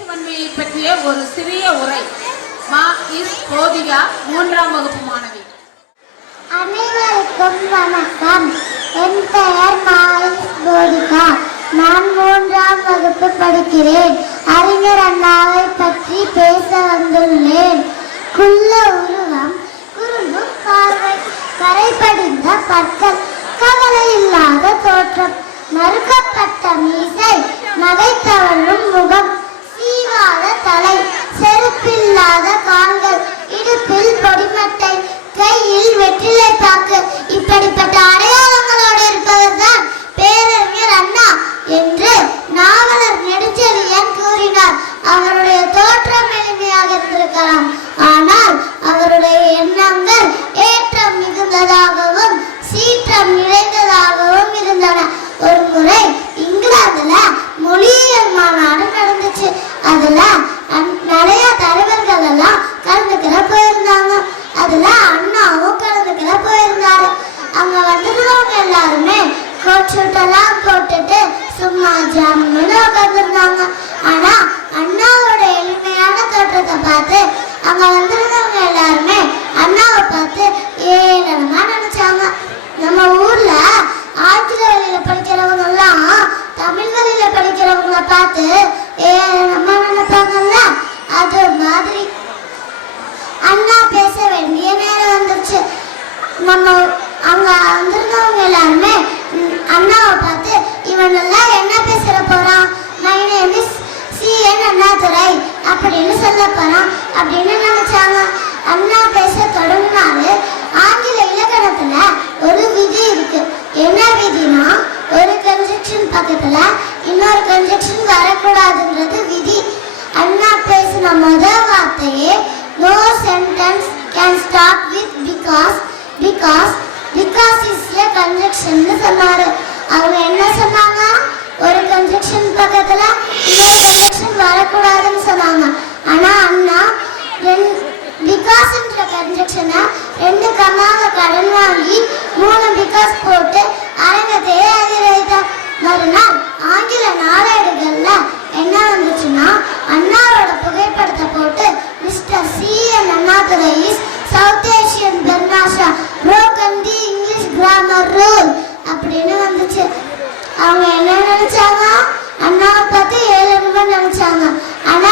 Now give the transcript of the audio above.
பேச்சுவன்மையை பற்றிய ஒரு சிறிய உரை. மா இஸ் போதிகா, 3ஆம் வகுப்பு மாணவி. அனைவருக்கும் வணக்கம். என் பெயர் மா இஸ் போதிகா. நான் 3ஆம் வகுப்பு படிக்கிறேன். அறிஞர் அண்ணாவை பற்றி பேச வந்துள்ளேன். குள்ள உருவம், குறும்பும் பார்வை, கரைபடிந்த பற்கள், கவலை இல்லாத தோற்றம், நறுக்கப்பட்ட மீசை, நகைத்தவழும் முகம், சீவாத தலை, செருப்பில்லாத கால்கள், இடுப்பில் பொடிமட்டை, கையில் வெற்றிலை பாக்கு, இப்படிப்பட்ட அடையாளங்களோடு இருப்பவர் தான் பேரறிஞர் அண்ணா என்று நாவலர் நெடுஞ்செழியன் கூறினார். அவருடைய தோற்றம் எளிமையாக இருந்திருக்கலாம், ஆனால் அவருடைய எண்ணங்கள் ஏற்றம் மிகுந்ததாகவும் சீற்றம் நிறைந்ததாகவும் இருந்தன. ஒரு முறை இங்கிலாந்துல மொழியியல் மாநாடு நடந்துச்சு. அதுல நிறைய தலைவர்கள் எல்லாம் கலந்துக்கிற போயிருந்தாங்க. அதுல அண்ணாவும் கலந்துக்கிற போயிருந்தாரு. அங்க வந்துருந்தவங்க எல்லாருமே கோட் ஷூட்டெல்லாம் போட்டுட்டு சும்மா ஜம்முன்னு உட்காந்துருந்தாங்க. ஆனா அண்ணாவோட எளிமையான தோற்றத்தை பார்த்து அங்க வந்திருந்தவங்க எல்லாருமே அண்ணாவை பார்த்து ஏளனமா நினைச்சாங்க. நம்ம ஊர்ல ஆங்கில வழியில படிக்கிறவங்க எல்லாம் தமிழ் வழியில படிக்கிறவங்களை பார்த்து ஏளனமா நினைப்பாங்கல்ல, அது மாதிரி அண்ணா பேச வேண்டிய நேரம் வந்துருச்சு. நம்ம அங்க வந்திருந்தவங்க எல்லாருமே அண்ணாவை பார்த்து இவனெல்லாம் என்ன பேசுற போறான், my name is CN Annadurai அப்படின்னு சொல்ல போறான் அப்படின்னு நினைச்சாங்க. அண்ணா பேச தொடங்கினாரு. ஆங்கில இலக்கணத்துல ஒரு விதி இருக்கு. என்ன விதினா, ஒரு கன்ஜெக்ஷன் பக்கத்துல இன்னொரு கன்ஜெக்ஷன் வரக்கூடாதுன்றது விதி. அண்ணா பேசின முதல் வார்த்தையே no sentence can start with because is a conjunction சொன்னாரு. அவங்க என்ன சொன்னாங்க, ஒரு கன்ஜெக்ஷன் பக்கத்துல இன்னொரு கன்ஜெக்ஷன் வரக்கூடாதுன்னு சொன்னாங்க. ஆனா அண்ணா பிகாஸ்ன்ற கன்ஜெக்ஷனை 2 கம்மாவை கடன் வாங்கி 3 பிகாஸ் போட்டு அரங்கத்தையே அதிர வைத்தார். மறுநாள் ஆங்கில நாளேடுகள்ல என்ன வந்துச்சுன்னா, அண்ணாவோட புகைப்படத்தை போட்டு mister CN Annadurai is south Asian Bernard Shaw broken the English grammar rule அப்படின்னு வந்துச்சு. அவங்க என்ன நினைச்சாங்க, அண்ணாவை பார்த்து ஏளனமா நினைச்சாங்க. ஆனா